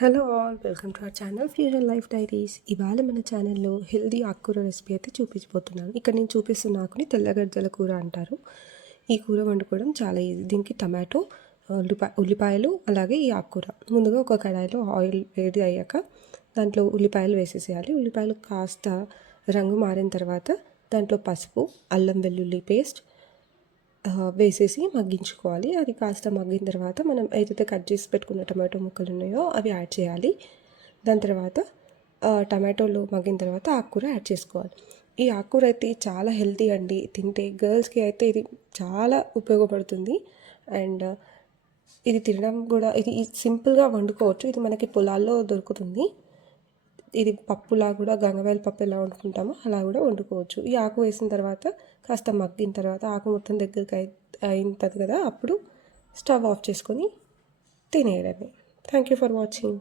Hello all, welcome to our channel fusion life diaries. ఇవాళ మన ఛానల్లో హెల్దీ ఆకుకూర రెసిపీ అయితే చూపించబోతున్నాను. ఇక్కడ నేను చూపిస్తున్న ఆకుని తెల్లగడ్డల కూర అంటారు. ఈ కూర వండుకోవడం చాలా ఈజీ. దీనికి టమాటో, ఉల్లిపాయలు, అలాగే ఈ ఆకుకూర. ముందుగా ఒక కడాయిలో ఆయిల్ వేడి అయ్యాక దాంట్లో ఉల్లిపాయలు వేసేసేయాలి. ఉల్లిపాయలు కాస్త రంగు మారిన తర్వాత దాంట్లో పసుపు, అల్లం వెల్లుల్లి పేస్ట్ వేసేసి మగ్గించుకోవాలి. అది కాస్త మగ్గిన తర్వాత మనం ఏదైతే కట్ చేసి పెట్టుకున్న టమాటో ముక్కలు ఉన్నాయో అవి యాడ్ చేయాలి. దాని తర్వాత టమాటోలు మగ్గిన తర్వాత ఆకుకూర యాడ్ చేసుకోవాలి. ఈ ఆకుకూర అయితే చాలా హెల్తీ అండి. తింటే గర్ల్స్కి అయితే ఇది చాలా ఉపయోగపడుతుంది. అండ్ ఇది తినడం కూడా ఇది సింపుల్గా వండుకోవచ్చు. ఇది మనకి పొలాల్లో దొరుకుతుంది. ఇది పప్పులా కూడా గంగవాయల పప్పు ఎలా వండుకుంటామో అలా కూడా వండుకోవచ్చు. ఈ ఆకు వేసిన తర్వాత కాస్త మగ్గిన తర్వాత ఆకు మొత్తం దగ్గరికి అవుతుంది కదా, అప్పుడు స్టవ్ ఆఫ్ చేసుకొని తినేయడమే. Thank you for watching.